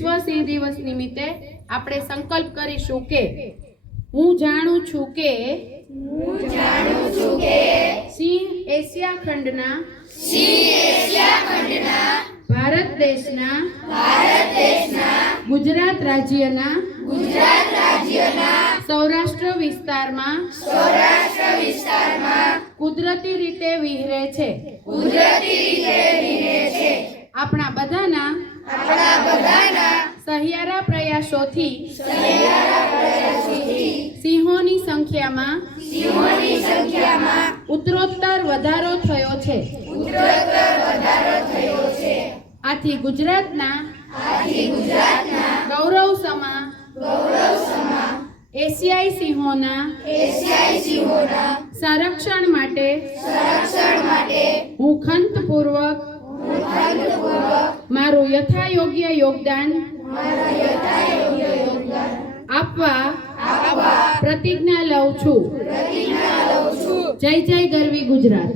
વિશ્વ સિંહ દિવસ નિમિત્તે આપણે સંકલ્પ કરીશું કે હું જાણું છું કે સિંહ એશિયા ખંડના ભારત દેશના ગુજરાત રાજ્યના સૌરાષ્ટ્ર વિસ્તારમાં કુદરતી રીતે વિહરે છે. આપણા બધાના સહિયારા પ્રયાસોથી સિંહોની સંખ્યામાં ઉત્તરોત્તર વધારો થયો છે. આથી ગુજરાતના ગૌરવ સમા એશિયાઈ સિંહોના સંરક્ષણ માટે હું ખંતપૂર્વક મારું યથાયોગ્ય યોગદાન આપવા પ્રતિજ્ઞા લઉં છું. જય જય ગરવી ગુજરાત.